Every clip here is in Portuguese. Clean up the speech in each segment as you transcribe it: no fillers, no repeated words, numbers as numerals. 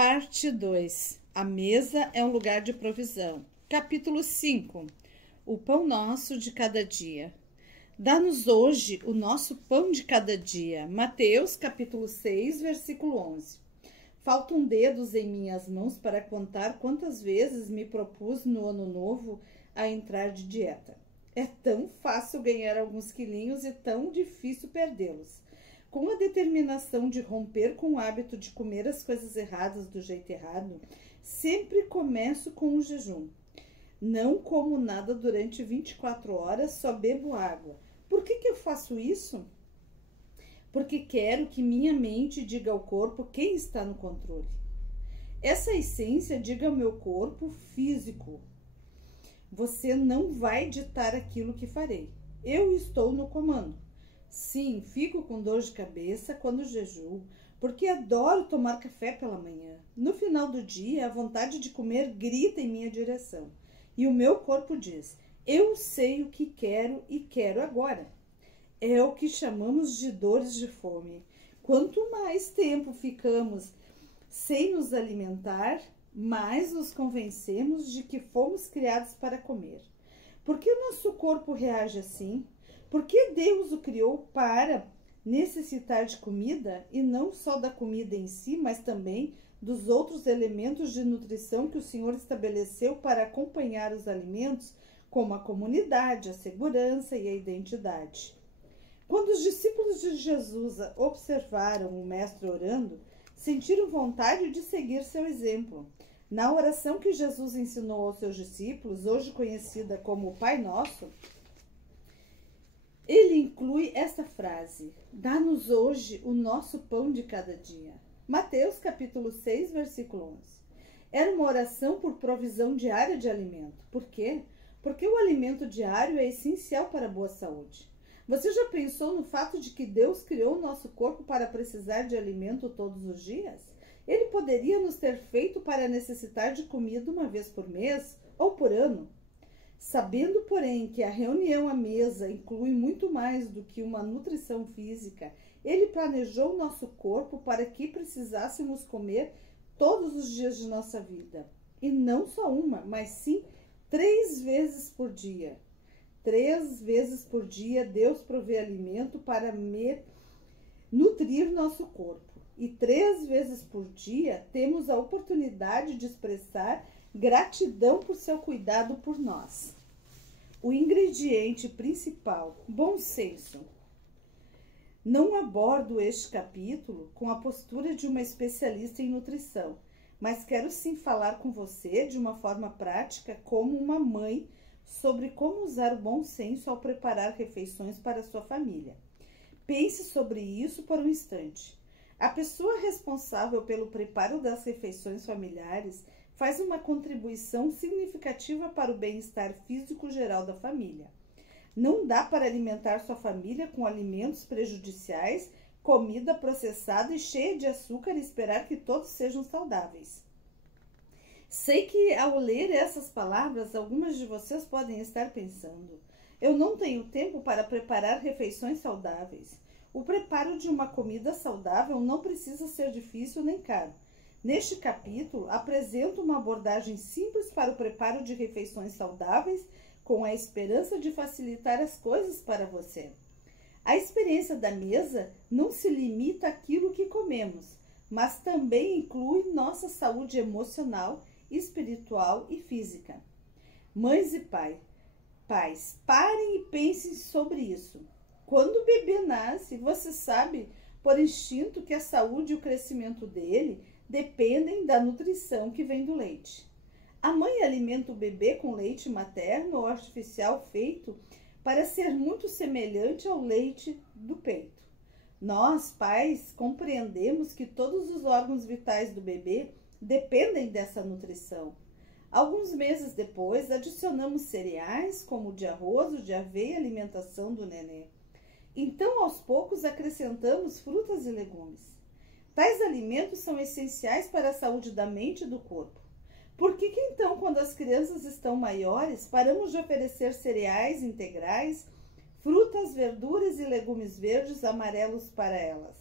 Parte 2. A mesa é um lugar de provisão. Capítulo 5. O pão nosso de cada dia. Dá-nos hoje o nosso pão de cada dia. Mateus, capítulo 6, versículo 11. Faltam dedos em minhas mãos para contar quantas vezes me propus no ano novo a entrar de dieta. É tão fácil ganhar alguns quilinhos e tão difícil perdê-los. Com a determinação de romper com o hábito de comer as coisas erradas do jeito errado, sempre começo com o jejum. Não como nada durante 24 horas, só bebo água. Por que eu faço isso? Porque quero que minha mente diga ao corpo quem está no controle. Essa essência diga ao meu corpo físico: você não vai ditar aquilo que farei. Eu estou no comando. Sim, fico com dor de cabeça quando jejuo, porque adoro tomar café pela manhã. No final do dia, a vontade de comer grita em minha direção. E o meu corpo diz: eu sei o que quero e quero agora. É o que chamamos de dores de fome. Quanto mais tempo ficamos sem nos alimentar, mais nos convencemos de que fomos criados para comer. Por que o nosso corpo reage assim? Por que Deus o criou para necessitar de comida, e não só da comida em si, mas também dos outros elementos de nutrição que o Senhor estabeleceu para acompanhar os alimentos, como a comunidade, a segurança e a identidade? Quando os discípulos de Jesus observaram o Mestre orando, sentiram vontade de seguir seu exemplo. Na oração que Jesus ensinou aos seus discípulos, hoje conhecida como Pai Nosso, ele inclui esta frase: dá-nos hoje o nosso pão de cada dia. Mateus capítulo 6, versículo 11. Era uma oração por provisão diária de alimento. Por quê? Porque o alimento diário é essencial para a boa saúde. Você já pensou no fato de que Deus criou o nosso corpo para precisar de alimento todos os dias? Ele poderia nos ter feito para necessitar de comida uma vez por mês ou por ano. Sabendo, porém, que a reunião à mesa inclui muito mais do que uma nutrição física, ele planejou o nosso corpo para que precisássemos comer todos os dias de nossa vida. E não só uma, mas sim 3 vezes por dia. 3 vezes por dia Deus provê alimento para nutrir nosso corpo. E 3 vezes por dia temos a oportunidade de expressar gratidão por seu cuidado por nós. O ingrediente principal, bom senso. Não abordo este capítulo com a postura de uma especialista em nutrição, mas quero sim falar com você de uma forma prática, como uma mãe, sobre como usar o bom senso ao preparar refeições para sua família. Pense sobre isso por um instante. A pessoa responsável pelo preparo das refeições familiares faz uma contribuição significativa para o bem-estar físico geral da família. Não dá para alimentar sua família com alimentos prejudiciais, comida processada e cheia de açúcar e esperar que todos sejam saudáveis. Sei que ao ler essas palavras, algumas de vocês podem estar pensando: eu não tenho tempo para preparar refeições saudáveis. O preparo de uma comida saudável não precisa ser difícil nem caro. Neste capítulo, apresento uma abordagem simples para o preparo de refeições saudáveis, com a esperança de facilitar as coisas para você. A experiência da mesa não se limita àquilo que comemos, mas também inclui nossa saúde emocional, espiritual e física. Mães e pais, parem e pensem sobre isso. Quando o bebê nasce, você sabe por instinto que a saúde e o crescimento dele dependem da nutrição que vem do leite. A mãe alimenta o bebê com leite materno ou artificial feito para ser muito semelhante ao leite do peito. Nós, pais, compreendemos que todos os órgãos vitais do bebê dependem dessa nutrição. Alguns meses depois, adicionamos cereais como o de arroz, o de aveia e a alimentação do nenê. Então, aos poucos, acrescentamos frutas e legumes. Tais alimentos são essenciais para a saúde da mente e do corpo. Por que então, quando as crianças estão maiores, paramos de oferecer cereais integrais, frutas, verduras e legumes verdes amarelos para elas?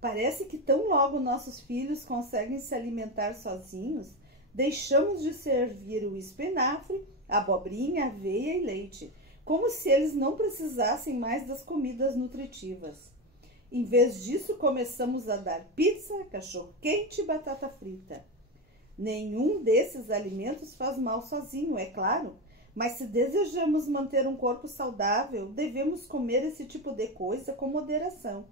Parece que tão logo nossos filhos conseguem se alimentar sozinhos, deixamos de servir o espinafre, a abobrinha, aveia e leite, como se eles não precisassem mais das comidas nutritivas. Em vez disso, começamos a dar pizza, cachorro-quente e batata frita. Nenhum desses alimentos faz mal sozinho, é claro, mas se desejamos manter um corpo saudável, devemos comer esse tipo de coisa com moderação,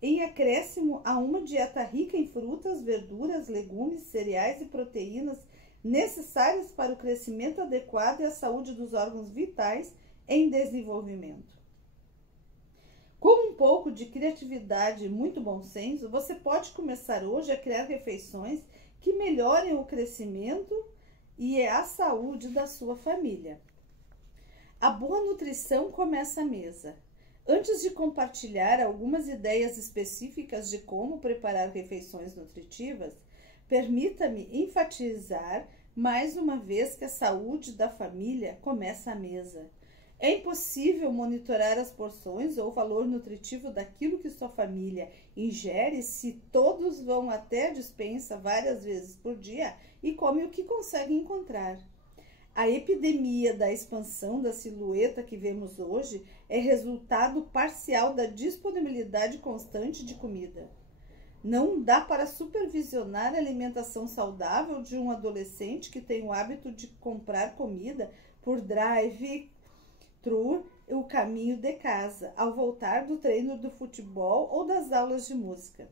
em acréscimo a uma dieta rica em frutas, verduras, legumes, cereais e proteínas necessárias para o crescimento adequado e a saúde dos órgãos vitais em desenvolvimento. Com um pouco de criatividade e muito bom senso, você pode começar hoje a criar refeições que melhorem o crescimento e a saúde da sua família. A boa nutrição começa à mesa. Antes de compartilhar algumas ideias específicas de como preparar refeições nutritivas, permita-me enfatizar mais uma vez que a saúde da família começa à mesa. É impossível monitorar as porções ou o valor nutritivo daquilo que sua família ingere se todos vão até a despensa várias vezes por dia e comem o que conseguem encontrar. A epidemia da expansão da silhueta que vemos hoje é resultado parcial da disponibilidade constante de comida. Não dá para supervisionar a alimentação saudável de um adolescente que tem o hábito de comprar comida por drive-thru o caminho de casa, ao voltar do treino do futebol ou das aulas de música.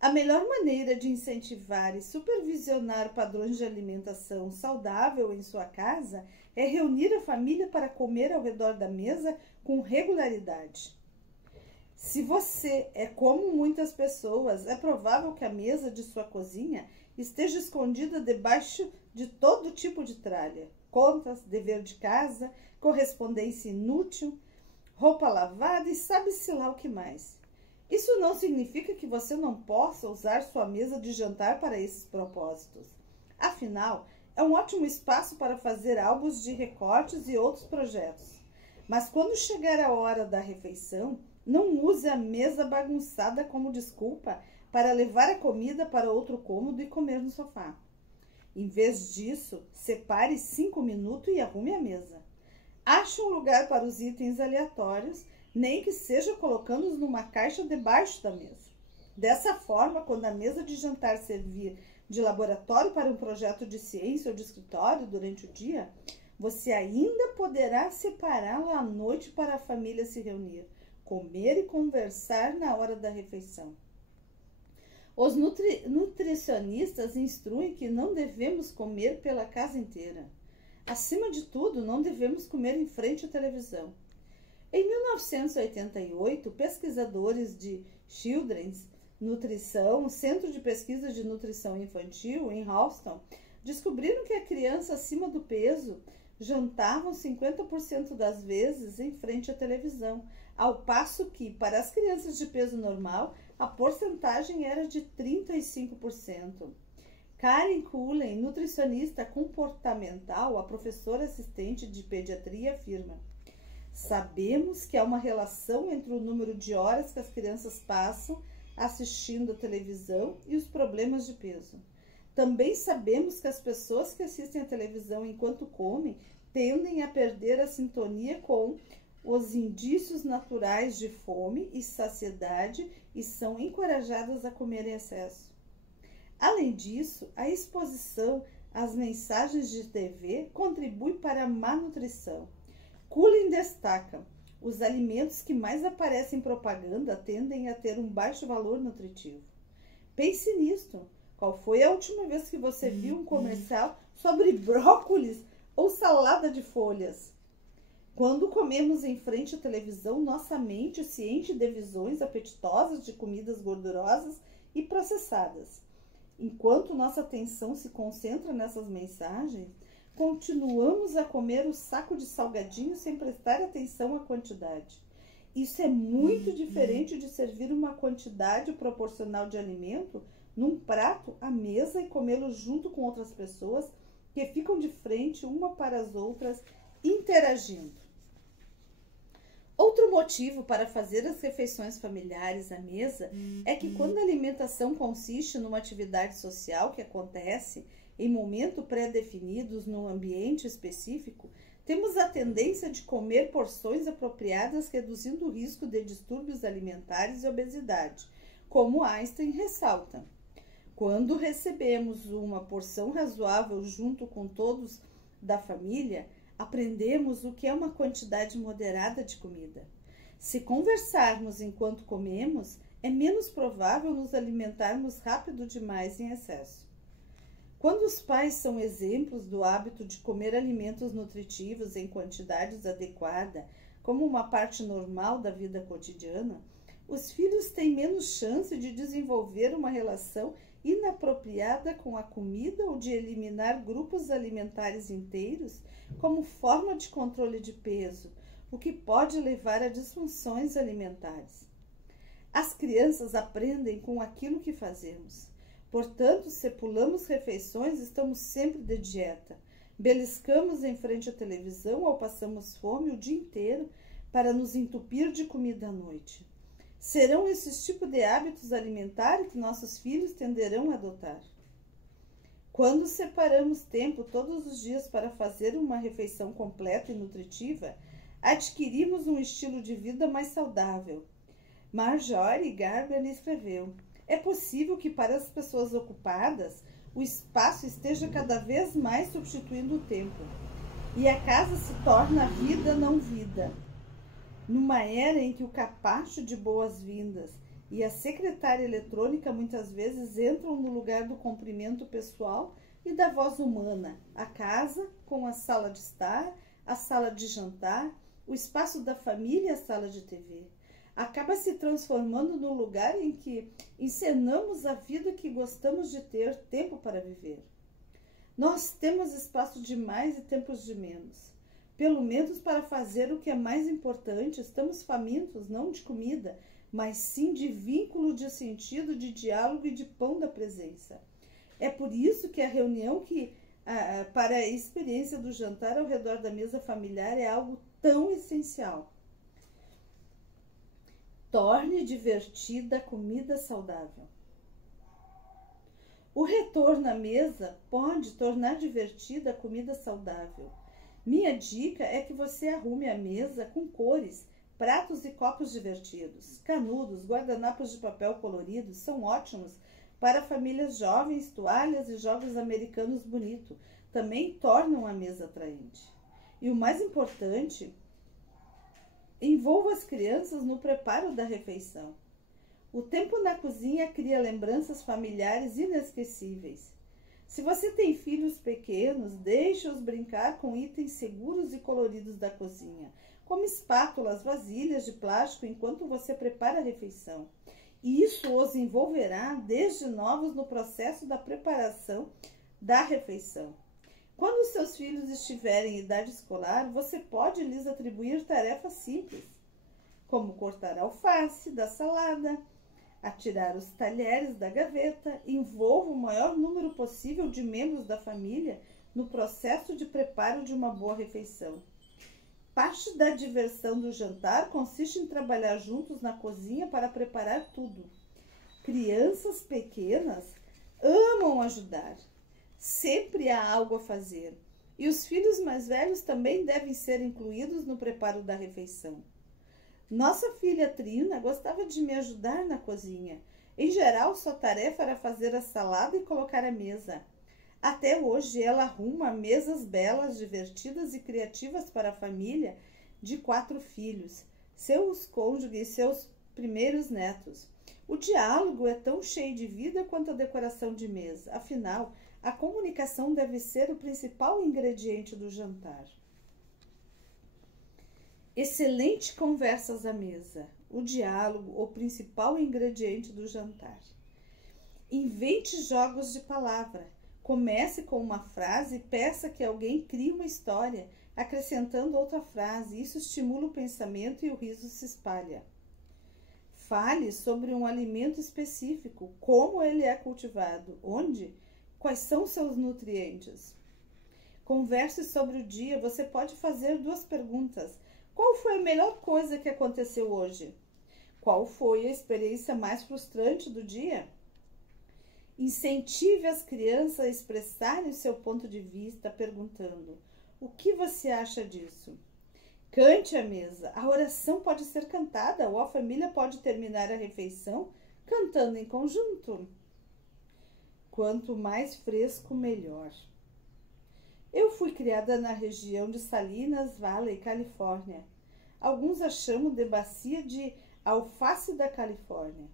A melhor maneira de incentivar e supervisionar padrões de alimentação saudável em sua casa é reunir a família para comer ao redor da mesa com regularidade. Se você é como muitas pessoas, é provável que a mesa de sua cozinha esteja escondida debaixo de todo tipo de tralha, contas, dever de casa, correspondência inútil, roupa lavada e sabe-se lá o que mais. Isso não significa que você não possa usar sua mesa de jantar para esses propósitos. Afinal, é um ótimo espaço para fazer álbuns de recortes e outros projetos. Mas quando chegar a hora da refeição, não use a mesa bagunçada como desculpa para levar a comida para outro cômodo e comer no sofá. Em vez disso, separe 5 minutos e arrume a mesa. Ache um lugar para os itens aleatórios, nem que seja colocando-os numa caixa debaixo da mesa. Dessa forma, quando a mesa de jantar servir de laboratório para um projeto de ciência ou de escritório durante o dia, você ainda poderá separá-la à noite para a família se reunir, comer e conversar na hora da refeição. Os nutricionistas instruem que não devemos comer pela casa inteira. Acima de tudo, não devemos comer em frente à televisão. Em 1988, pesquisadores de Children's Nutrição, Centro de Pesquisa de Nutrição Infantil, em Houston, descobriram que a criança acima do peso jantavam 50% das vezes em frente à televisão, ao passo que, para as crianças de peso normal, a porcentagem era de 35%. Karen Cullen, nutricionista comportamental, a professora assistente de pediatria, afirma: sabemos que há uma relação entre o número de horas que as crianças passam assistindo a televisão e os problemas de peso. Também sabemos que as pessoas que assistem a televisão enquanto comem tendem a perder a sintonia com os indícios naturais de fome e saciedade e são encorajadas a comer em excesso. Além disso, a exposição às mensagens de TV contribui para a má nutrição. Cullen destaca: os alimentos que mais aparecem em propaganda tendem a ter um baixo valor nutritivo. Pense nisto. Qual foi a última vez que você viu um comercial sobre brócolis ou salada de folhas? Quando comemos em frente à televisão, nossa mente se enche de visões apetitosas de comidas gordurosas e processadas. Enquanto nossa atenção se concentra nessas mensagens, continuamos a comer o saco de salgadinhos sem prestar atenção à quantidade. Isso é muito diferente de servir uma quantidade proporcional de alimento num prato à mesa e comê-lo junto com outras pessoas que ficam de frente uma para as outras, interagindo. Outro motivo para fazer as refeições familiares à mesa é que quando a alimentação consiste numa atividade social que acontece em momentos pré-definidos num ambiente específico, temos a tendência de comer porções apropriadas, reduzindo o risco de distúrbios alimentares e obesidade, como Einstein ressalta. Quando recebemos uma porção razoável junto com todos da família, aprendemos o que é uma quantidade moderada de comida. Se conversarmos enquanto comemos, é menos provável nos alimentarmos rápido demais em excesso. Quando os pais são exemplos do hábito de comer alimentos nutritivos em quantidades adequadas, como uma parte normal da vida cotidiana, os filhos têm menos chance de desenvolver uma relação inapropriada com a comida ou de eliminar grupos alimentares inteiros como forma de controle de peso, o que pode levar a disfunções alimentares. As crianças aprendem com aquilo que fazemos. Portanto, se pulamos refeições, estamos sempre de dieta. Beliscamos em frente à televisão ou passamos fome o dia inteiro para nos entupir de comida à noite. Serão esses tipos de hábitos alimentares que nossos filhos tenderão a adotar. Quando separamos tempo todos os dias para fazer uma refeição completa e nutritiva, adquirimos um estilo de vida mais saudável. Marjorie Garber escreveu: é possível que para as pessoas ocupadas, o espaço esteja cada vez mais substituindo o tempo, e a casa se torna vida não vida. Numa era em que o capacho de boas-vindas e a secretária eletrônica muitas vezes entram no lugar do cumprimento pessoal e da voz humana, a casa, com a sala de estar, a sala de jantar, o espaço da família e a sala de TV, acaba se transformando no lugar em que encenamos a vida que gostamos de ter tempo para viver. Nós temos espaço de mais e tempos de menos. Pelo menos para fazer o que é mais importante, estamos famintos não de comida, mas sim de vínculo de sentido, de diálogo e de pão da presença. É por isso que a reunião para a experiência do jantar ao redor da mesa familiar é algo tão essencial. Torne divertida a comida saudável. O retorno à mesa pode tornar divertida a comida saudável. Minha dica é que você arrume a mesa com cores, pratos e copos divertidos. Canudos, guardanapos de papel coloridos são ótimos para famílias jovens, toalhas e jogos americanos bonitos. Também tornam a mesa atraente. E o mais importante, envolva as crianças no preparo da refeição. O tempo na cozinha cria lembranças familiares inesquecíveis. Se você tem filhos pequenos, deixe-os brincar com itens seguros e coloridos da cozinha, como espátulas, vasilhas de plástico, enquanto você prepara a refeição. E isso os envolverá desde novos no processo da preparação da refeição. Quando os seus filhos estiverem em idade escolar, você pode lhes atribuir tarefas simples, como cortar a alface da salada, atirar os talheres da gaveta. Envolva o maior número possível de membros da família no processo de preparo de uma boa refeição. Parte da diversão do jantar consiste em trabalhar juntos na cozinha para preparar tudo. Crianças pequenas amam ajudar. Sempre há algo a fazer. E os filhos mais velhos também devem ser incluídos no preparo da refeição. Nossa filha Trina gostava de me ajudar na cozinha. Em geral, sua tarefa era fazer a salada e colocar a mesa. Até hoje, ela arruma mesas belas, divertidas e criativas para a família de 4 filhos, seus cônjuges e seus primeiros netos. O diálogo é tão cheio de vida quanto a decoração de mesa. Afinal, a comunicação deve ser o principal ingrediente do jantar. Excelente conversas à mesa. O diálogo, o principal ingrediente do jantar. Invente jogos de palavra. Comece com uma frase e peça que alguém crie uma história, acrescentando outra frase. Isso estimula o pensamento e o riso se espalha. Fale sobre um alimento específico, como ele é cultivado, onde, quais são seus nutrientes. Converse sobre o dia. Você pode fazer 2 perguntas. Qual foi a melhor coisa que aconteceu hoje? Qual foi a experiência mais frustrante do dia? Incentive as crianças a expressarem o seu ponto de vista, perguntando: o que você acha disso? Cante à mesa. A oração pode ser cantada ou a família pode terminar a refeição cantando em conjunto. Quanto mais fresco, melhor. Eu fui criada na região de Salinas Valley, Califórnia. Alguns a chamam de bacia de alface da Califórnia.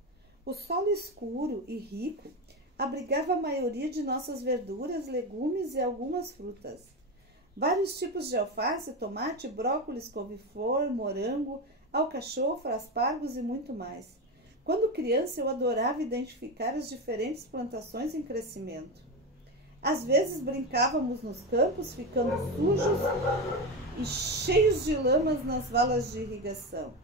O solo escuro e rico abrigava a maioria de nossas verduras, legumes e algumas frutas. Vários tipos de alface, tomate, brócolis, couve-flor, morango, alcachofra, aspargos e muito mais. Quando criança, eu adorava identificar as diferentes plantações em crescimento. Às vezes brincávamos nos campos, ficando sujos e cheios de lamas nas valas de irrigação.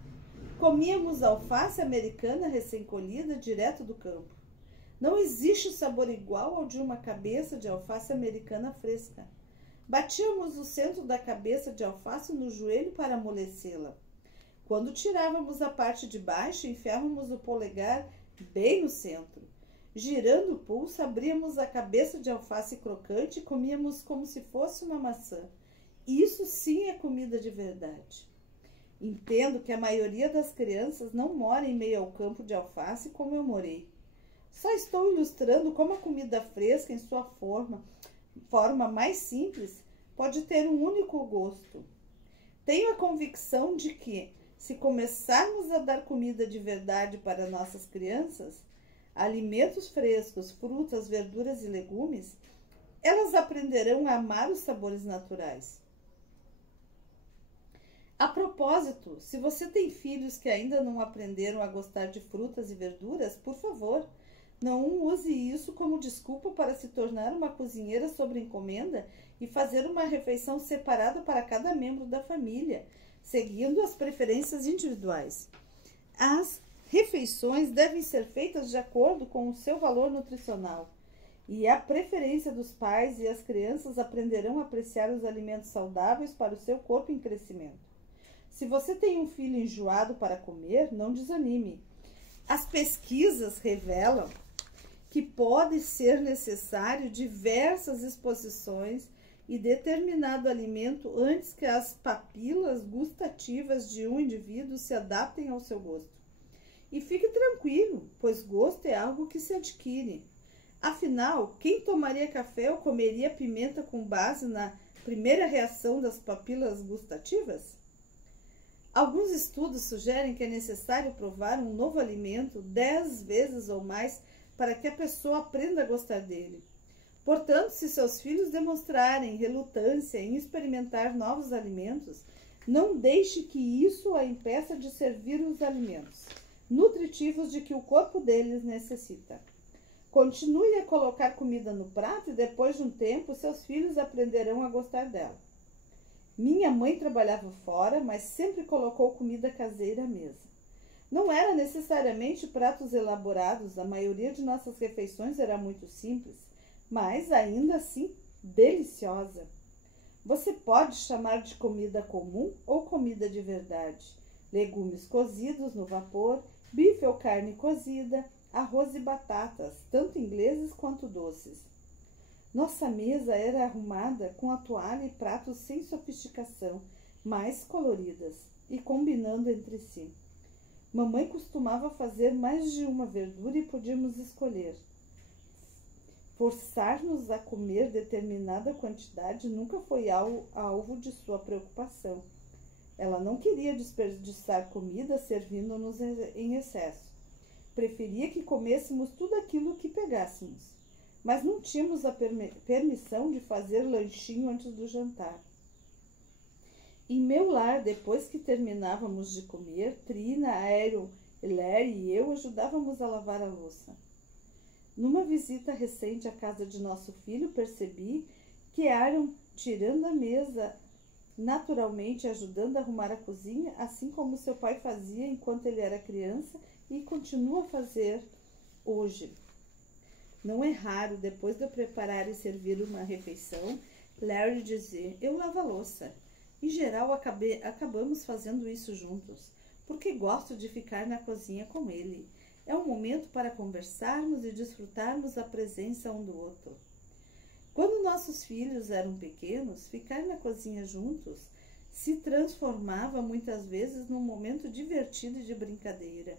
Comíamos alface americana recém-colhida direto do campo. Não existe sabor igual ao de uma cabeça de alface americana fresca. Batíamos o centro da cabeça de alface no joelho para amolecê-la. Quando tirávamos a parte de baixo, enfiávamos o polegar bem no centro. Girando o pulso, abríamos a cabeça de alface crocante e comíamos como se fosse uma maçã. Isso sim é comida de verdade. Entendo que a maioria das crianças não mora em meio ao campo de alface como eu morei. Só estou ilustrando como a comida fresca, em sua forma mais simples, pode ter um único gosto. Tenho a convicção de que, se começarmos a dar comida de verdade para nossas crianças, alimentos frescos, frutas, verduras e legumes, elas aprenderão a amar os sabores naturais. A propósito, se você tem filhos que ainda não aprenderam a gostar de frutas e verduras, por favor, não use isso como desculpa para se tornar uma cozinheira sob encomenda e fazer uma refeição separada para cada membro da família, seguindo as preferências individuais. As refeições devem ser feitas de acordo com o seu valor nutricional, e a preferência dos pais e as crianças aprenderão a apreciar os alimentos saudáveis para o seu corpo em crescimento. Se você tem um filho enjoado para comer, não desanime. As pesquisas revelam que pode ser necessário diversas exposições e determinado alimento antes que as papilas gustativas de um indivíduo se adaptem ao seu gosto. E fique tranquilo, pois gosto é algo que se adquire. Afinal, quem tomaria café ou comeria pimenta com base na primeira reação das papilas gustativas? Alguns estudos sugerem que é necessário provar um novo alimento 10 vezes ou mais para que a pessoa aprenda a gostar dele. Portanto, se seus filhos demonstrarem relutância em experimentar novos alimentos, não deixe que isso a impeça de servir os alimentos nutritivos de que o corpo deles necessita. Continue a colocar comida no prato e depois de um tempo seus filhos aprenderão a gostar dela. Minha mãe trabalhava fora, mas sempre colocou comida caseira à mesa. Não era necessariamente pratos elaborados, a maioria de nossas refeições era muito simples, mas ainda assim deliciosa. Você pode chamar de comida comum ou comida de verdade. Legumes cozidos no vapor, bife ou carne cozida, arroz e batatas, tanto ingleses quanto doces. Nossa mesa era arrumada com a toalha e pratos sem sofisticação, mais coloridas e combinando entre si. Mamãe costumava fazer mais de uma verdura e podíamos escolher. Forçar-nos a comer determinada quantidade nunca foi alvo de sua preocupação. Ela não queria desperdiçar comida servindo-nos em excesso. Preferia que comêssemos tudo aquilo que pegássemos. Mas não tínhamos a permissão de fazer lanchinho antes do jantar. Em meu lar, depois que terminávamos de comer, Trina, Aaron, Larry e eu ajudávamos a lavar a louça. Numa visita recente à casa de nosso filho, percebi que Aaron, tirando a mesa, naturalmente ajudando a arrumar a cozinha, assim como seu pai fazia enquanto ele era criança e continua a fazer hoje. Não é raro, depois de eu preparar e servir uma refeição, Larry dizer: eu lavo a louça. Em geral, acabamos fazendo isso juntos, porque gosto de ficar na cozinha com ele. É um momento para conversarmos e desfrutarmos da presença um do outro. Quando nossos filhos eram pequenos, ficar na cozinha juntos se transformava muitas vezes num momento divertido e de brincadeira.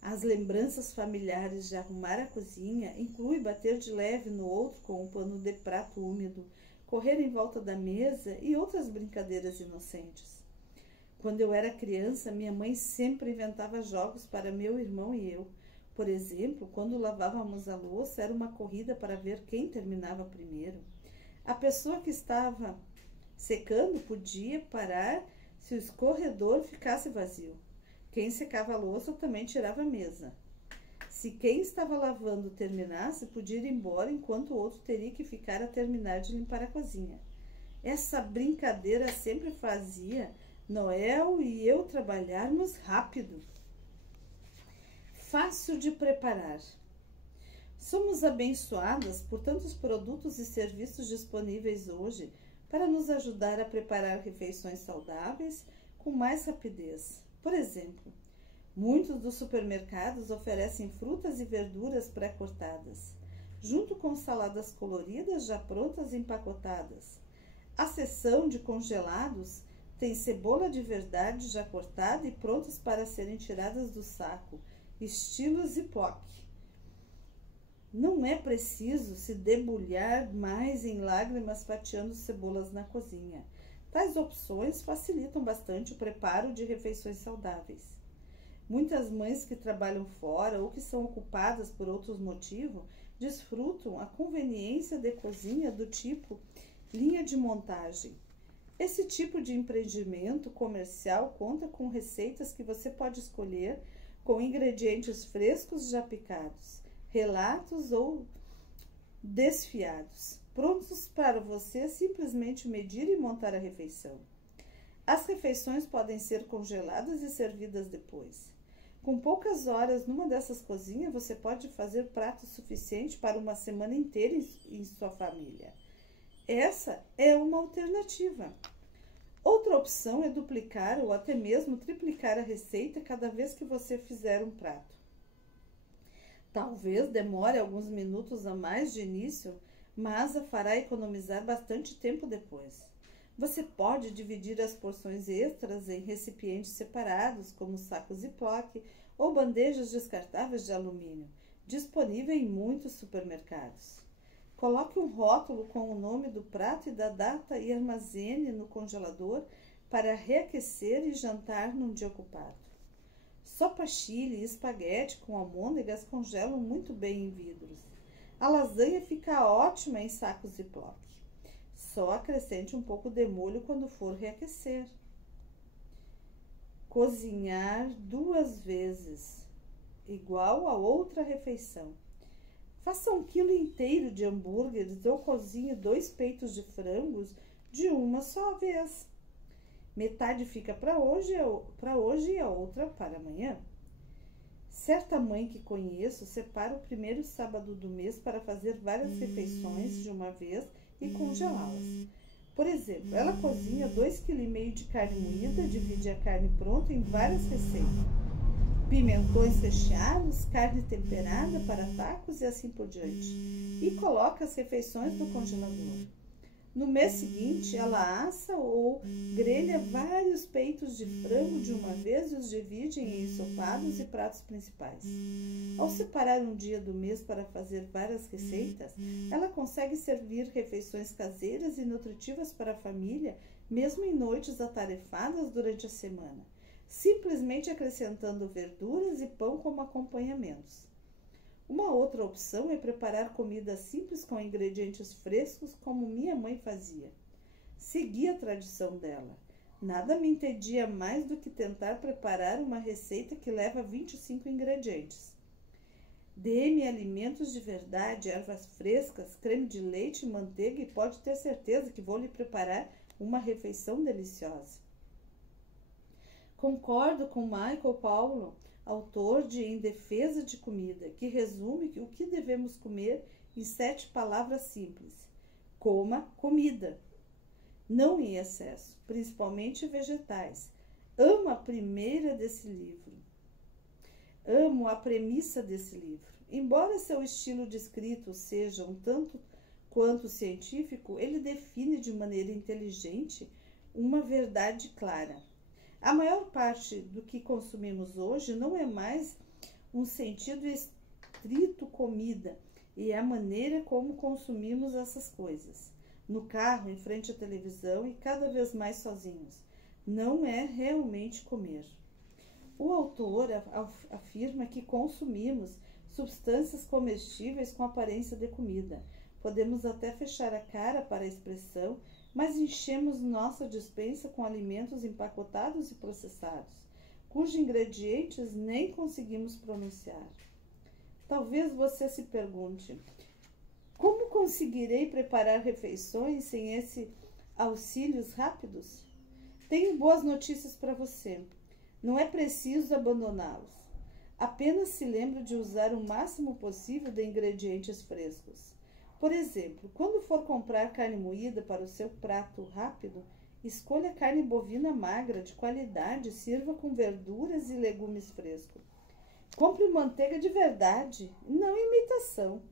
As lembranças familiares de arrumar a cozinha incluem bater de leve no outro com um pano de prato úmido, correr em volta da mesa e outras brincadeiras inocentes. Quando eu era criança, minha mãe sempre inventava jogos para meu irmão e eu. Por exemplo, quando lavávamos a louça, era uma corrida para ver quem terminava primeiro. A pessoa que estava secando podia parar se o escorredor ficasse vazio. Quem secava a louça também tirava a mesa. Se quem estava lavando terminasse, podia ir embora enquanto o outro teria que ficar a terminar de limpar a cozinha. Essa brincadeira sempre fazia Noel e eu trabalharmos rápido. Fácil de preparar. Somos abençoadas por tantos produtos e serviços disponíveis hoje para nos ajudar a preparar refeições saudáveis com mais rapidez. Por exemplo, muitos dos supermercados oferecem frutas e verduras pré-cortadas, junto com saladas coloridas já prontas e empacotadas. A seção de congelados tem cebola de verdade já cortada e prontas para serem tiradas do saco, estilo Ziploc. Não é preciso se debulhar mais em lágrimas fatiando cebolas na cozinha. Tais opções facilitam bastante o preparo de refeições saudáveis. Muitas mães que trabalham fora ou que são ocupadas por outros motivos desfrutam a conveniência de cozinha do tipo linha de montagem. Esse tipo de empreendimento comercial conta com receitas que você pode escolher com ingredientes frescos já picados, relatos ou desfiados, prontos para você simplesmente medir e montar a refeição. As refeições podem ser congeladas e servidas depois. Com poucas horas numa dessas cozinhas, você pode fazer prato suficiente para uma semana inteira em sua família. Essa é uma alternativa. Outra opção é duplicar ou até mesmo triplicar a receita cada vez que você fizer um prato. Talvez demore alguns minutos a mais de início, mas a fará economizar bastante tempo depois. Você pode dividir as porções extras em recipientes separados, como sacos Ziploc ou bandejas descartáveis de alumínio, disponível em muitos supermercados. Coloque um rótulo com o nome do prato e da data e armazene no congelador para reaquecer e jantar num dia ocupado. Sopa chile e espaguete com almôndegas congelam muito bem em vidros. A lasanha fica ótima em sacos Ziploc. Só acrescente um pouco de molho quando for reaquecer. Cozinhar 2 vezes, igual a outra refeição. Faça 1 quilo inteiro de hambúrgueres ou cozinhe 2 peitos de frangos de uma só vez. Metade fica para hoje e a outra para amanhã. Certa mãe que conheço separa o primeiro sábado do mês para fazer várias refeições de uma vez e congelá-las. Por exemplo, ela cozinha 2,5 kg de carne moída, divide a carne pronta em várias receitas. Pimentões recheados, carne temperada para tacos e assim por diante. E coloca as refeições no congelador. No mês seguinte, ela assa ou grelha vários peitos de frango de uma vez e os divide em ensopados e pratos principais. Ao separar um dia do mês para fazer várias receitas, ela consegue servir refeições caseiras e nutritivas para a família, mesmo em noites atarefadas durante a semana, simplesmente acrescentando verduras e pão como acompanhamentos. Uma outra opção é preparar comida simples com ingredientes frescos, como minha mãe fazia. Segui a tradição dela. Nada me entedia mais do que tentar preparar uma receita que leva 25 ingredientes. Dê-me alimentos de verdade, ervas frescas, creme de leite e manteiga e pode ter certeza que vou lhe preparar uma refeição deliciosa. Concordo com Michael Pollan, autor de Em Defesa de Comida, que resume o que devemos comer em 7 palavras simples. Coma comida. não em excesso, principalmente vegetais. Amo a primeira desse livro. Amo a premissa desse livro. Embora seu estilo de escrito seja um tanto quanto científico, ele define de maneira inteligente uma verdade clara. A maior parte do que consumimos hoje não é mais um sentido estrito comida, e é a maneira como consumimos essas coisas. No carro, em frente à televisão e cada vez mais sozinhos. Não é realmente comer. O autor afirma que consumimos substâncias comestíveis com aparência de comida. Podemos até fechar a cara para a expressão, mas enchemos nossa despensa com alimentos empacotados e processados, cujos ingredientes nem conseguimos pronunciar. Talvez você se pergunte: como conseguirei preparar refeições sem esses auxílios rápidos? Tenho boas notícias para você. Não é preciso abandoná-los. Apenas se lembre de usar o máximo possível de ingredientes frescos. Por exemplo, quando for comprar carne moída para o seu prato rápido, escolha carne bovina magra, de qualidade, e sirva com verduras e legumes frescos. Compre manteiga de verdade, não imitação.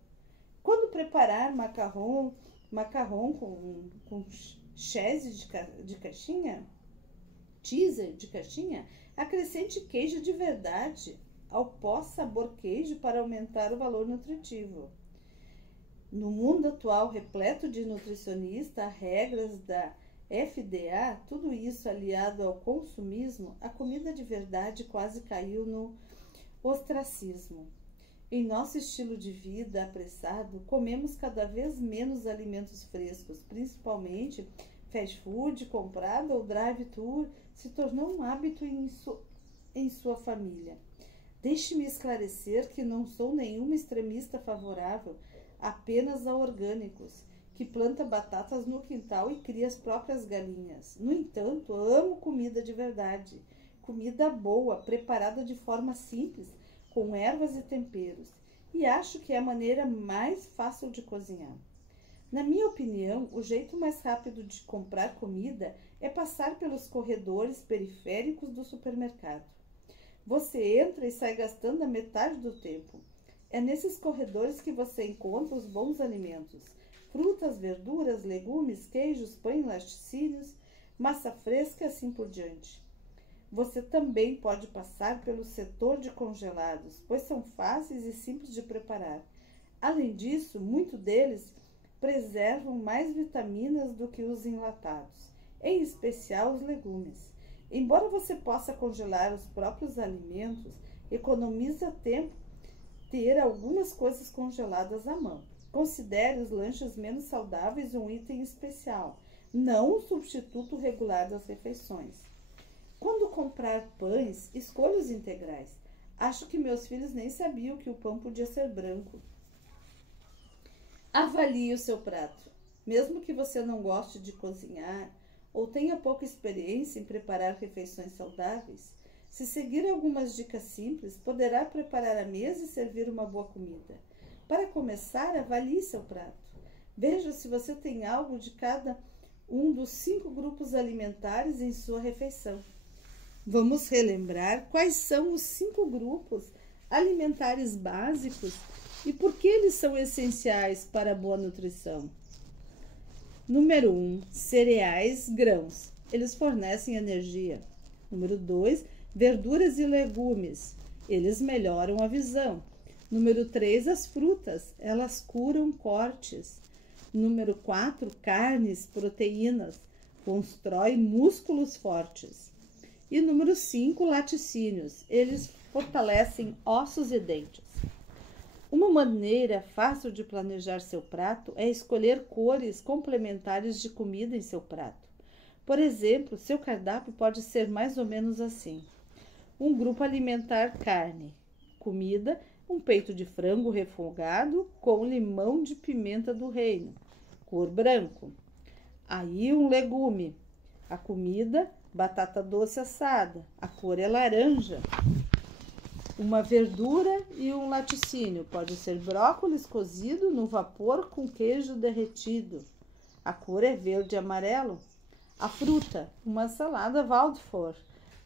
Quando preparar macarrão com cheese de caixinha, teaser de caixinha, acrescente queijo de verdade ao pó sabor queijo para aumentar o valor nutritivo. No mundo atual, repleto de nutricionistas, regras da FDA, tudo isso aliado ao consumismo, a comida de verdade quase caiu no ostracismo. Em nosso estilo de vida apressado, comemos cada vez menos alimentos frescos, principalmente fast food comprado ou drive-thru se tornou um hábito em sua família. Deixe-me esclarecer que não sou nenhuma extremista favorável apenas a orgânicos, que planta batatas no quintal e cria as próprias galinhas. No entanto, amo comida de verdade, comida boa, preparada de forma simples, com ervas e temperos, e acho que é a maneira mais fácil de cozinhar. Na minha opinião, o jeito mais rápido de comprar comida é passar pelos corredores periféricos do supermercado. Você entra e sai gastando a metade do tempo. É nesses corredores que você encontra os bons alimentos: frutas, verduras, legumes, queijos, pães, laticínios, massa fresca e assim por diante. Você também pode passar pelo setor de congelados, pois são fáceis e simples de preparar. Além disso, muitos deles preservam mais vitaminas do que os enlatados, em especial os legumes. Embora você possa congelar os próprios alimentos, economiza tempo ter algumas coisas congeladas à mão. Considere os lanches menos saudáveis um item especial, não um substituto regular das refeições. Quando comprar pães, escolha os integrais. Acho que meus filhos nem sabiam que o pão podia ser branco. Avalie o seu prato. Mesmo que você não goste de cozinhar ou tenha pouca experiência em preparar refeições saudáveis, se seguir algumas dicas simples, poderá preparar a mesa e servir uma boa comida. Para começar, avalie seu prato. Veja se você tem algo de cada um dos 5 grupos alimentares em sua refeição. Vamos relembrar quais são os 5 grupos alimentares básicos e por que eles são essenciais para a boa nutrição. Número 1, cereais, grãos. Eles fornecem energia. Número 2, verduras e legumes. Eles melhoram a visão. Número 3, as frutas. Elas curam cortes. Número 4, carnes, proteínas. Constrói músculos fortes. E número 5, laticínios. Eles fortalecem ossos e dentes. Uma maneira fácil de planejar seu prato é escolher cores complementares de comida em seu prato. Por exemplo, seu cardápio pode ser mais ou menos assim: um grupo alimentar carne, comida, um peito de frango refogado com limão de pimenta do reino, cor branco. Aí um legume, a comida, batata doce assada, a cor é laranja. Uma verdura e um laticínio, pode ser brócolis cozido no vapor com queijo derretido. A cor é verde e amarelo. A fruta, uma salada Waldorf,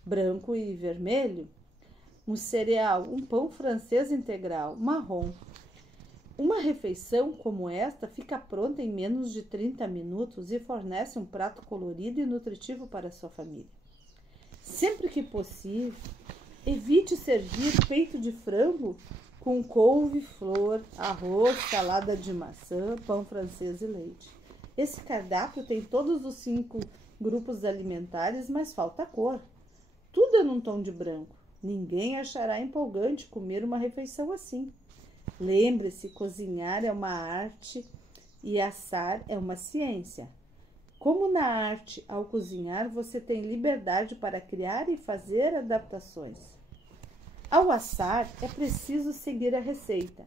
branco e vermelho. Um cereal, um pão francês integral, marrom. Uma refeição como esta fica pronta em menos de 30 minutos e fornece um prato colorido e nutritivo para sua família. Sempre que possível, evite servir peito de frango com couve-flor, arroz, salada de maçã, pão francês e leite. Esse cardápio tem todos os 5 grupos alimentares, mas falta cor. Tudo é num tom de branco. Ninguém achará empolgante comer uma refeição assim. Lembre-se, cozinhar é uma arte e assar é uma ciência. Como na arte, ao cozinhar, você tem liberdade para criar e fazer adaptações. Ao assar, é preciso seguir a receita.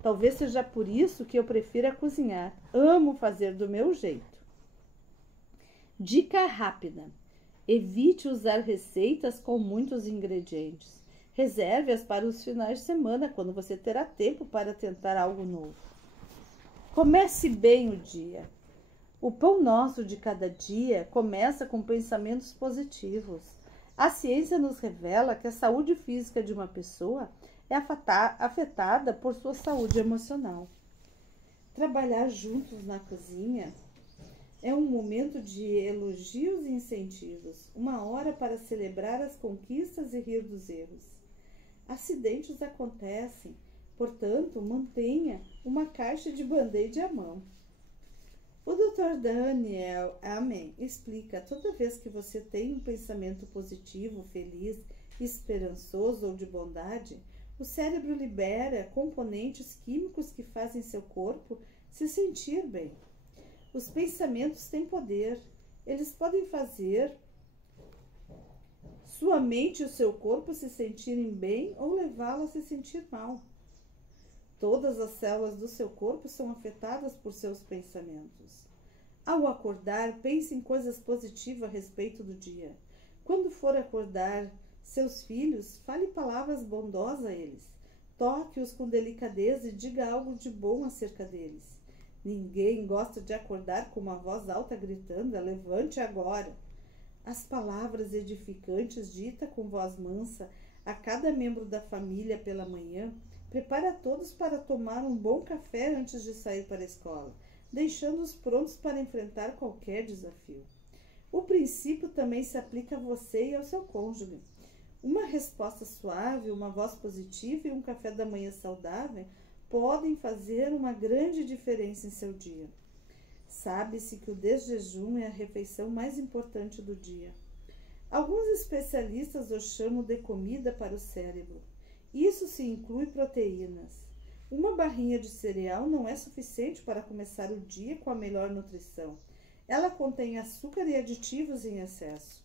Talvez seja por isso que eu prefira cozinhar. Amo fazer do meu jeito. Dica rápida. Evite usar receitas com muitos ingredientes. Reserve-as para os finais de semana, quando você terá tempo para tentar algo novo. Comece bem o dia. O pão nosso de cada dia começa com pensamentos positivos. A ciência nos revela que a saúde física de uma pessoa é afetada por sua saúde emocional. Trabalhar juntos na cozinha é um momento de elogios e incentivos, uma hora para celebrar as conquistas e rir dos erros. Acidentes acontecem, portanto, mantenha uma caixa de band-aid à mão. O Dr. Daniel Amen explica: toda vez que você tem um pensamento positivo, feliz, esperançoso ou de bondade, o cérebro libera componentes químicos que fazem seu corpo se sentir bem. Os pensamentos têm poder. Eles podem fazer sua mente e o seu corpo se sentirem bem ou levá-lo a se sentir mal. Todas as células do seu corpo são afetadas por seus pensamentos. Ao acordar, pense em coisas positivas a respeito do dia. Quando for acordar seus filhos, fale palavras bondosas a eles. Toque-os com delicadeza e diga algo de bom acerca deles. Ninguém gosta de acordar com uma voz alta gritando: levante agora. As palavras edificantes ditas com voz mansa a cada membro da família pela manhã prepara todos para tomar um bom café antes de sair para a escola, deixando-os prontos para enfrentar qualquer desafio. O princípio também se aplica a você e ao seu cônjuge. Uma resposta suave, uma voz positiva e um café da manhã saudável podem fazer uma grande diferença em seu dia. Sabe-se que o desjejum é a refeição mais importante do dia. Alguns especialistas o chamam de comida para o cérebro. Isso se inclui proteínas. Uma barrinha de cereal não é suficiente para começar o dia com a melhor nutrição. Ela contém açúcar e aditivos em excesso.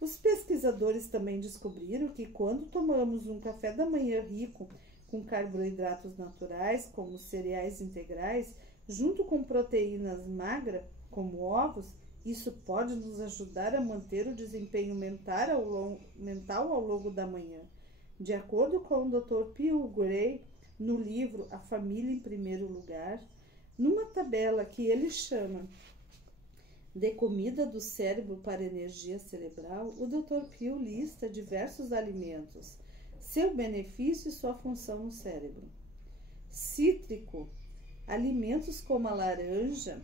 Os pesquisadores também descobriram que quando tomamos um café da manhã rico com carboidratos naturais, como cereais integrais, junto com proteínas magras, como ovos, isso pode nos ajudar a manter o desempenho mental ao longo da manhã. De acordo com o Dr. Phil Gray, no livro A Família em Primeiro Lugar, numa tabela que ele chama de comida do cérebro para energia cerebral, o Dr. Phil lista diversos alimentos, seu benefício e sua função no cérebro. Cítrico. Alimentos como a laranja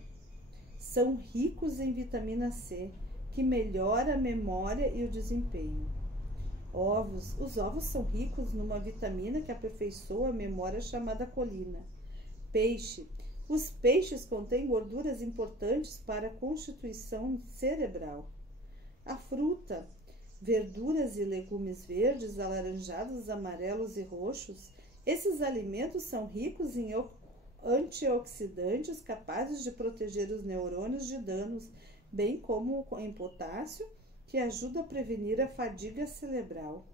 são ricos em vitamina C, que melhora a memória e o desempenho. Ovos. Os ovos são ricos numa vitamina que aperfeiçoa a memória chamada colina. Peixe. Os peixes contêm gorduras importantes para a constituição cerebral. A fruta. Verduras e legumes verdes, alaranjados, amarelos e roxos. Esses alimentos são ricos em antioxidantes capazes de proteger os neurônios de danos, bem como em potássio, que ajuda a prevenir a fadiga cerebral.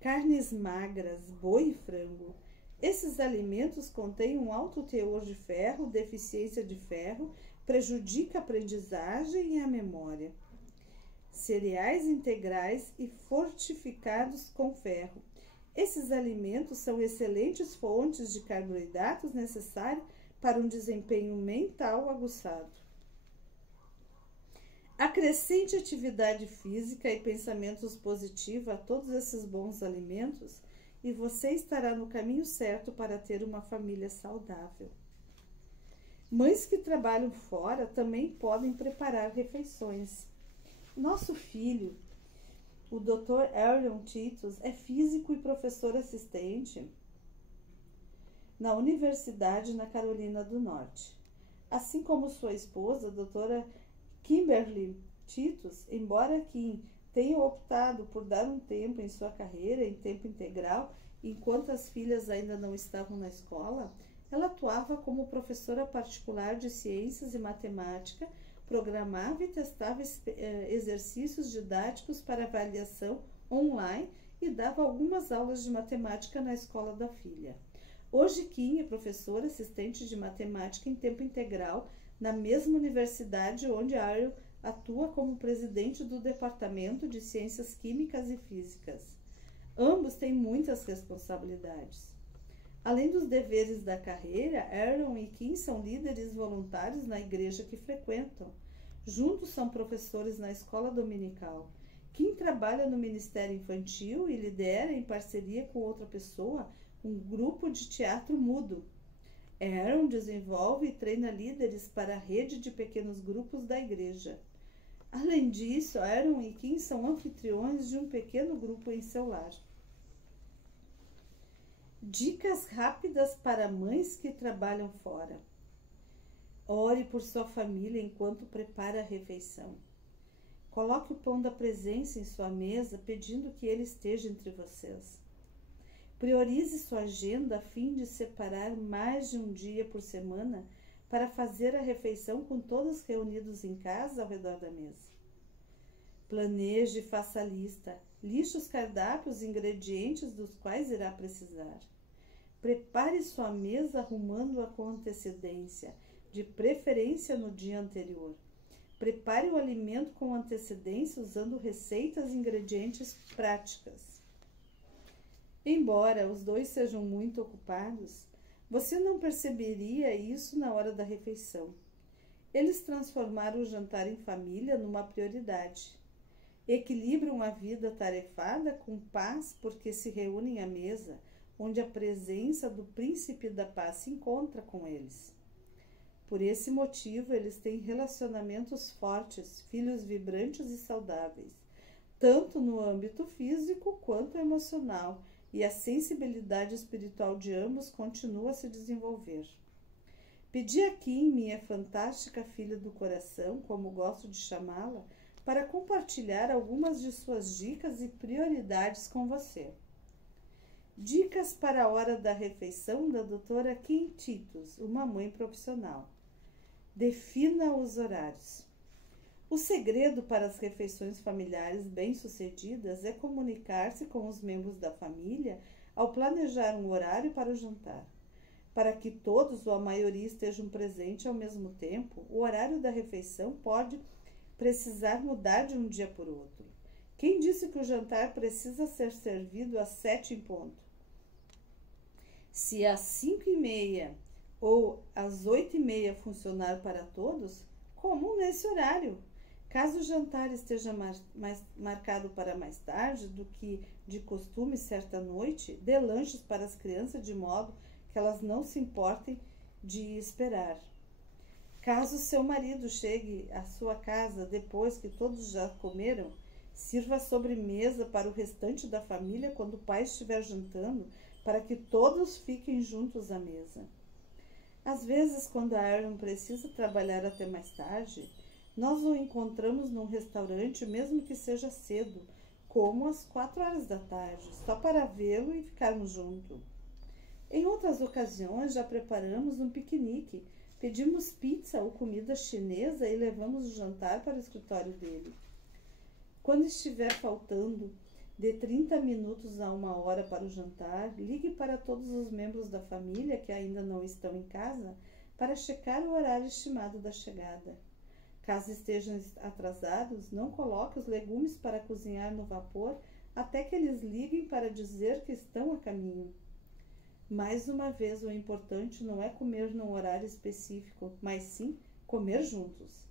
Carnes magras, boi e frango. Esses alimentos contêm um alto teor de ferro, deficiência de ferro, prejudica a aprendizagem e a memória. Cereais integrais e fortificados com ferro. Esses alimentos são excelentes fontes de carboidratos necessários para um desempenho mental aguçado. Acrescente atividade física e pensamentos positivos a todos esses bons alimentos e você estará no caminho certo para ter uma família saudável. Mães que trabalham fora também podem preparar refeições. Nosso filho, o Dr. Aaron Titus, é físico e professor assistente na Universidade na Carolina do Norte. Assim como sua esposa, a doutora Kimberly Titus, embora Kim tenha optado por dar um tempo em sua carreira em tempo integral, enquanto as filhas ainda não estavam na escola, ela atuava como professora particular de ciências e matemática, programava e testava exercícios didáticos para avaliação online e dava algumas aulas de matemática na escola da filha. Hoje, Kim é professora assistente de matemática em tempo integral na mesma universidade onde Aaron atua como presidente do Departamento de Ciências Químicas e Físicas. Ambos têm muitas responsabilidades. Além dos deveres da carreira, Aaron e Kim são líderes voluntários na igreja que frequentam. Juntos são professores na escola dominical. Kim trabalha no Ministério Infantil e lidera, em parceria com outra pessoa, um grupo de teatro mudo. Aaron desenvolve e treina líderes para a rede de pequenos grupos da igreja. Além disso, Aaron e Kim são anfitriões de um pequeno grupo em seu lar. Dicas rápidas para mães que trabalham fora. Ore por sua família enquanto prepara a refeição. Coloque o pão da presença em sua mesa, pedindo que ele esteja entre vocês. Priorize sua agenda a fim de separar mais de um dia por semana para fazer a refeição com todos reunidos em casa ao redor da mesa. Planeje e faça a lista. Liste os cardápios e ingredientes dos quais irá precisar. Prepare sua mesa arrumando-a com antecedência, de preferência no dia anterior. Prepare o alimento com antecedência usando receitas e ingredientes práticas. Embora os dois sejam muito ocupados, você não perceberia isso na hora da refeição. Eles transformaram o jantar em família numa prioridade. Equilibram a vida tarefada com paz porque se reúnem à mesa, onde a presença do príncipe da paz se encontra com eles. Por esse motivo, eles têm relacionamentos fortes, filhos vibrantes e saudáveis, tanto no âmbito físico quanto emocional, e a sensibilidade espiritual de ambos continua a se desenvolver. Pedi a Kim, minha fantástica filha do coração, como gosto de chamá-la, para compartilhar algumas de suas dicas e prioridades com você. Dicas para a hora da refeição da doutora Kim Titus, uma mãe profissional. Defina os horários. O segredo para as refeições familiares bem-sucedidas é comunicar-se com os membros da família ao planejar um horário para o jantar. Para que todos ou a maioria estejam presentes ao mesmo tempo, o horário da refeição pode precisar mudar de um dia por outro. Quem disse que o jantar precisa ser servido às 7 em ponto? Se às 5h30 ou às 8h30 funcionar para todos, comum nesse horário. Caso o jantar esteja marcado para mais tarde do que de costume certa noite, dê lanches para as crianças de modo que elas não se importem de esperar. Caso seu marido chegue à sua casa depois que todos já comeram, sirva a sobremesa para o restante da família quando o pai estiver jantando, para que todos fiquem juntos à mesa. Às vezes, quando a Aaron precisa trabalhar até mais tarde, nós o encontramos num restaurante, mesmo que seja cedo, como às 4h da tarde, só para vê-lo e ficarmos juntos. Em outras ocasiões, já preparamos um piquenique, pedimos pizza ou comida chinesa e levamos o jantar para o escritório dele. Quando estiver faltando de 30 minutos a 1h para o jantar, ligue para todos os membros da família que ainda não estão em casa para checar o horário estimado da chegada. Caso estejam atrasados, não coloque os legumes para cozinhar no vapor até que eles liguem para dizer que estão a caminho. Mais uma vez, o importante não é comer num horário específico, mas sim comer juntos.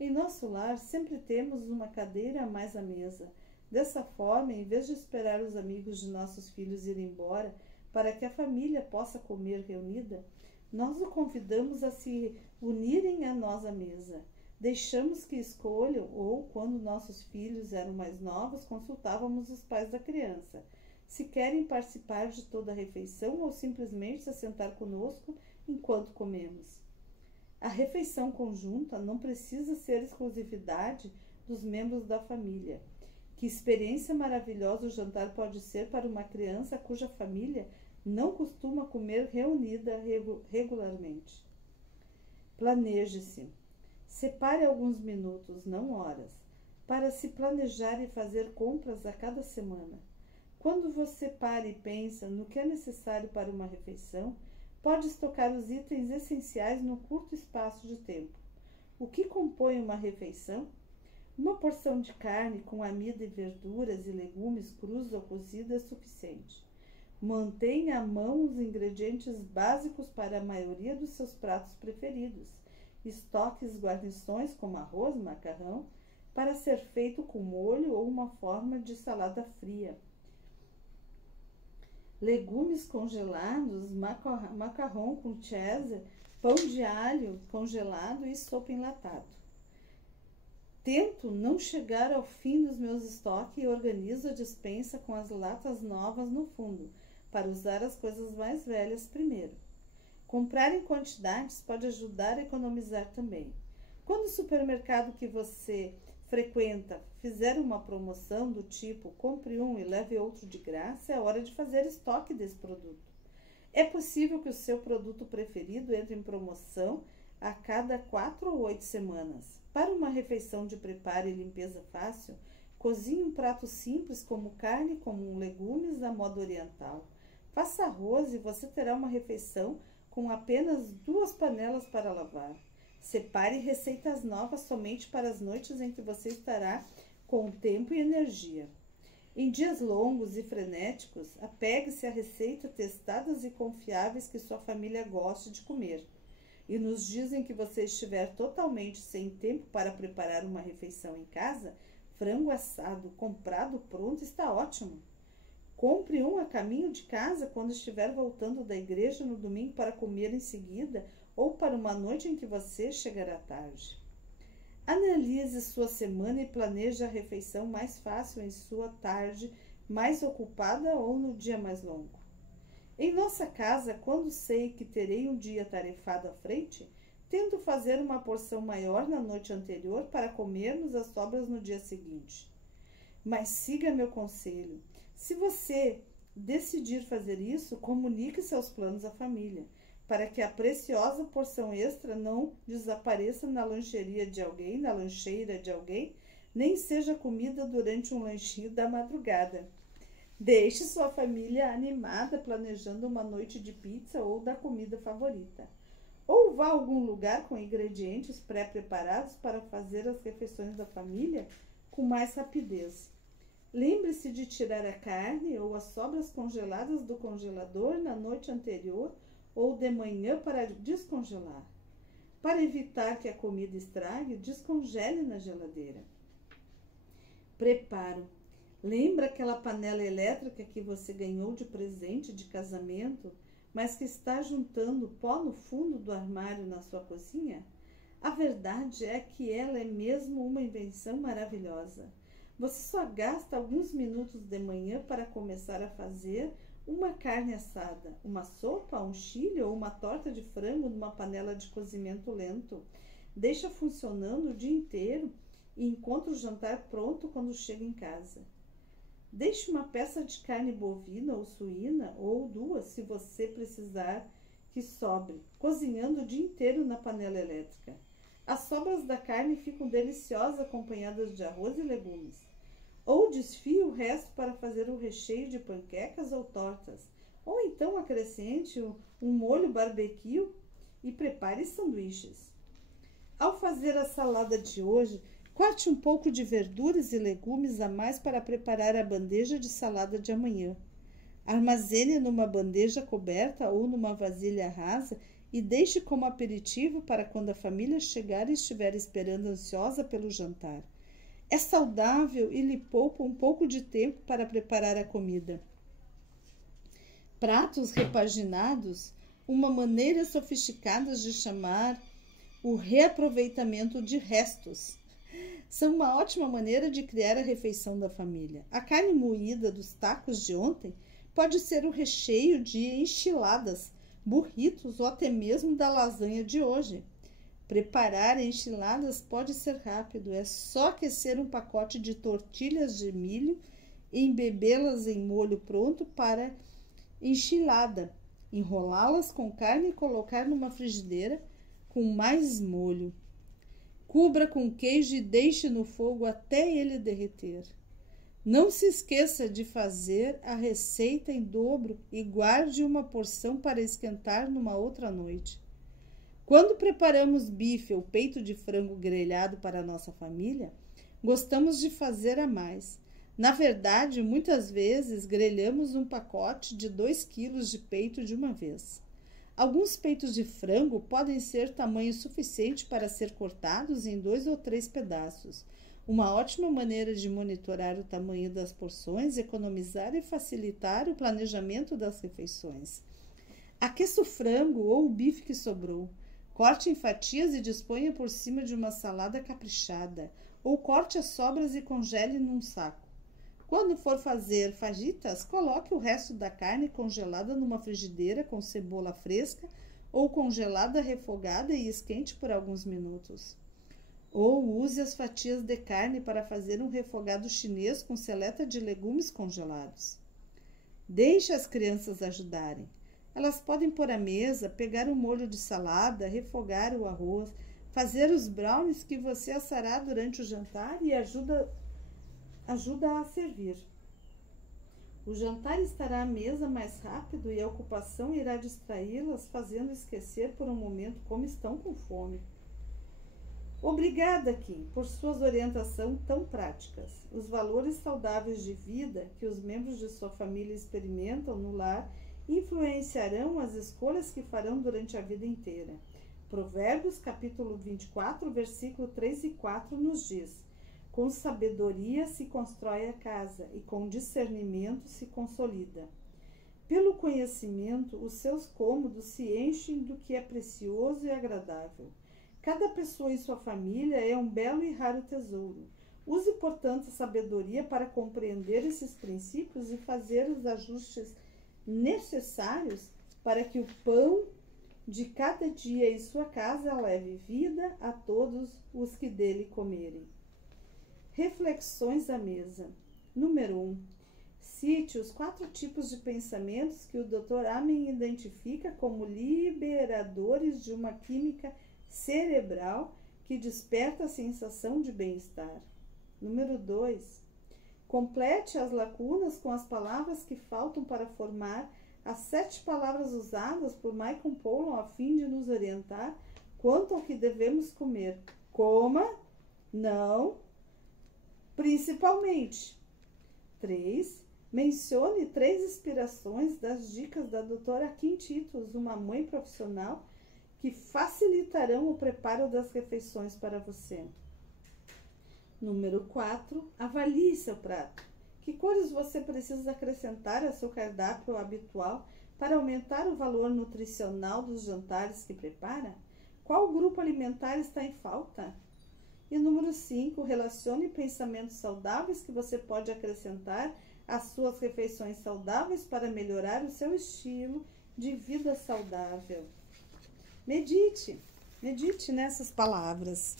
Em nosso lar, sempre temos uma cadeira a mais à mesa. Dessa forma, em vez de esperar os amigos de nossos filhos irem embora para que a família possa comer reunida, nós o convidamos a se unirem a nós à mesa. Deixamos que escolham, ou, quando nossos filhos eram mais novos, consultávamos os pais da criança, se querem participar de toda a refeição ou simplesmente se sentar conosco enquanto comemos. A refeição conjunta não precisa ser exclusividade dos membros da família. Que experiência maravilhosa o jantar pode ser para uma criança cuja família não costuma comer reunida regularmente. Planeje-se. Separe alguns minutos, não horas, para se planejar e fazer compras a cada semana. Quando você para e pensa no que é necessário para uma refeição, pode estocar os itens essenciais num curto espaço de tempo. O que compõe uma refeição? Uma porção de carne com amido e verduras e legumes crus ou cozidos é suficiente. Mantenha à mão os ingredientes básicos para a maioria dos seus pratos preferidos. Estoque guarnições como arroz, macarrão, para ser feito com molho ou uma forma de salada fria. Legumes congelados, macarrão com cheddar, pão de alho congelado e sopa enlatada. Tento não chegar ao fim dos meus estoques e organizo a despensa com as latas novas no fundo, para usar as coisas mais velhas primeiro. Comprar em quantidades pode ajudar a economizar também. Quando o supermercado que você frequenta fizer uma promoção do tipo compre um e leve outro de graça, é hora de fazer estoque desse produto. É possível que o seu produto preferido entre em promoção a cada 4 ou 8 semanas. Para uma refeição de preparo e limpeza fácil, cozinhe um prato simples como carne com legumes da moda oriental. Faça arroz e você terá uma refeição com apenas 2 panelas para lavar. Separe receitas novas somente para as noites em que você estará com tempo e energia. Em dias longos e frenéticos, apegue-se a receitas testadas e confiáveis que sua família goste de comer. E nos dias em que você estiver totalmente sem tempo para preparar uma refeição em casa, frango assado comprado pronto está ótimo. Compre um a caminho de casa quando estiver voltando da igreja no domingo para comer em seguida ou para uma noite em que você chegará tarde. Analise sua semana e planeje a refeição mais fácil em sua tarde mais ocupada ou no dia mais longo. Em nossa casa, quando sei que terei um dia tarefado à frente, tento fazer uma porção maior na noite anterior para comermos as sobras no dia seguinte. Mas siga meu conselho. Se você decidir fazer isso, comunique seus planos à família, para que a preciosa porção extra não desapareça na lancheira de alguém, nem seja comida durante um lanchinho da madrugada. Deixe sua família animada planejando uma noite de pizza ou da comida favorita. Ou vá a algum lugar com ingredientes pré-preparados para fazer as refeições da família com mais rapidez. Lembre-se de tirar a carne ou as sobras congeladas do congelador na noite anterior ou de manhã para descongelar. Para evitar que a comida estrague, descongele na geladeira. Preparo. Lembra aquela panela elétrica que você ganhou de presente de casamento, mas que está juntando pó no fundo do armário na sua cozinha? A verdade é que ela é mesmo uma invenção maravilhosa. Você só gasta alguns minutos de manhã para começar a fazer uma carne assada, uma sopa, um chile ou uma torta de frango numa panela de cozimento lento. Deixa funcionando o dia inteiro e encontra o jantar pronto quando chega em casa. Deixe uma peça de carne bovina ou suína, ou 2, se você precisar, que sobre, cozinhando o dia inteiro na panela elétrica. As sobras da carne ficam deliciosas acompanhadas de arroz e legumes. Ou desfie o resto para fazer o recheio de panquecas ou tortas. Ou então acrescente um molho barbecue e prepare sanduíches. Ao fazer a salada de hoje, corte um pouco de verduras e legumes a mais para preparar a bandeja de salada de amanhã. Armazene numa bandeja coberta ou numa vasilha rasa e deixe como aperitivo para quando a família chegar e estiver esperando ansiosa pelo jantar. É saudável e lhe poupa um pouco de tempo para preparar a comida. Pratos repaginados, uma maneira sofisticada de chamar o reaproveitamento de restos, são uma ótima maneira de criar a refeição da família. A carne moída dos tacos de ontem pode ser o recheio de enchiladas, burritos ou até mesmo da lasanha de hoje. Preparar enchiladas pode ser rápido, é só aquecer um pacote de tortilhas de milho e embebê-las em molho pronto para enchilada, enrolá-las com carne e colocar numa frigideira com mais molho. Cubra com queijo e deixe no fogo até ele derreter. Não se esqueça de fazer a receita em dobro e guarde uma porção para esquentar numa outra noite. Quando preparamos bife ou peito de frango grelhado para a nossa família, gostamos de fazer a mais. Na verdade, muitas vezes grelhamos um pacote de 2 quilos de peito de uma vez. Alguns peitos de frango podem ser tamanho suficiente para ser cortados em 2 ou 3 pedaços. Uma ótima maneira de monitorar o tamanho das porções, economizar e facilitar o planejamento das refeições. Aqueça o frango ou o bife que sobrou. Corte em fatias e disponha por cima de uma salada caprichada, ou corte as sobras e congele num saco. Quando for fazer fajitas, coloque o resto da carne congelada numa frigideira com cebola fresca ou congelada refogada e esquente por alguns minutos. Ou use as fatias de carne para fazer um refogado chinês com seleta de legumes congelados. Deixe as crianças ajudarem. Elas podem pôr à mesa, pegar um molho de salada, refogar o arroz, fazer os brownies que você assará durante o jantar e ajuda a servir. O jantar estará à mesa mais rápido e a ocupação irá distraí-las, fazendo esquecer por um momento como estão com fome. Obrigada, Kim, por suas orientações tão práticas. Os valores saudáveis de vida que os membros de sua família experimentam no lar influenciarão as escolhas que farão durante a vida inteira. Provérbios, capítulo 24, versículo 3 e 4 nos diz: com sabedoria se constrói a casa e com discernimento se consolida. Pelo conhecimento, os seus cômodos se enchem do que é precioso e agradável. Cada pessoa em sua família é um belo e raro tesouro. Use, portanto, a sabedoria para compreender esses princípios e fazer os ajustes necessários para que o pão de cada dia em sua casa leve vida a todos os que dele comerem. Reflexões à mesa. Número 1. Cite os 4 tipos de pensamentos que o Dr. Amen identifica como liberadores de uma química cerebral que desperta a sensação de bem-estar. Número 2. Complete as lacunas com as palavras que faltam para formar as 7 palavras usadas por Michael Pollan a fim de nos orientar quanto ao que devemos comer. Coma, não, principalmente. 3. Mencione 3 inspirações das dicas da doutora Kim Titus, uma mãe profissional, que facilitarão o preparo das refeições para você. Número 4. Avalie seu prato. Que cores você precisa acrescentar ao seu cardápio habitual para aumentar o valor nutricional dos jantares que prepara? Qual grupo alimentar está em falta? E número 5. Relacione pensamentos saudáveis que você pode acrescentar às suas refeições saudáveis para melhorar o seu estilo de vida saudável. Medite nessas palavras.